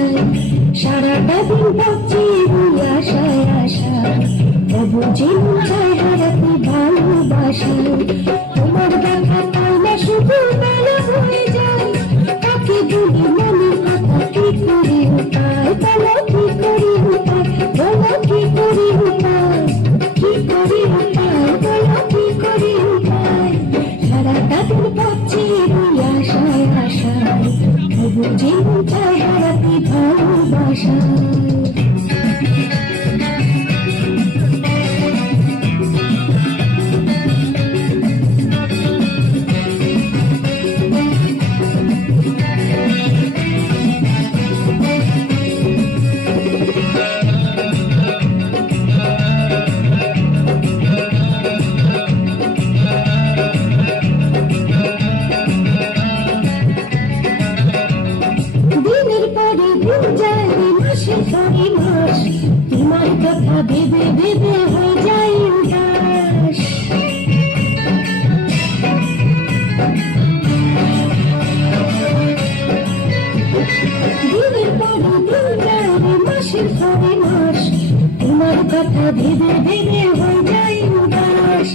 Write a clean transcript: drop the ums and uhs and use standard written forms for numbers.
বাসায় সারাটা দিন ভাবছি ওই আশায় আশায় তবু যে মন চায় হারাতে ভালোবাসায় তোমার দেখা পাই না শুধু বেলা হয়ে যায় কাকে বলি মনের কথা কি করি উপায় বলো কি করি উপায় বলো কি করি উপায় কি করি উপায় বলো কি করি উপায় সারাটা দিন ভাবছি ওই আশায় আশায় তবু যে মন চায় হারাতে ভালোবাসায় তোমার কথা ভেবে ভেবে হয়ে যায় উদাস দিনের পরে দিন যায় মাসের পরে মাস তোমার কথা ভেবে ভেবে হয়ে যায় উদাস।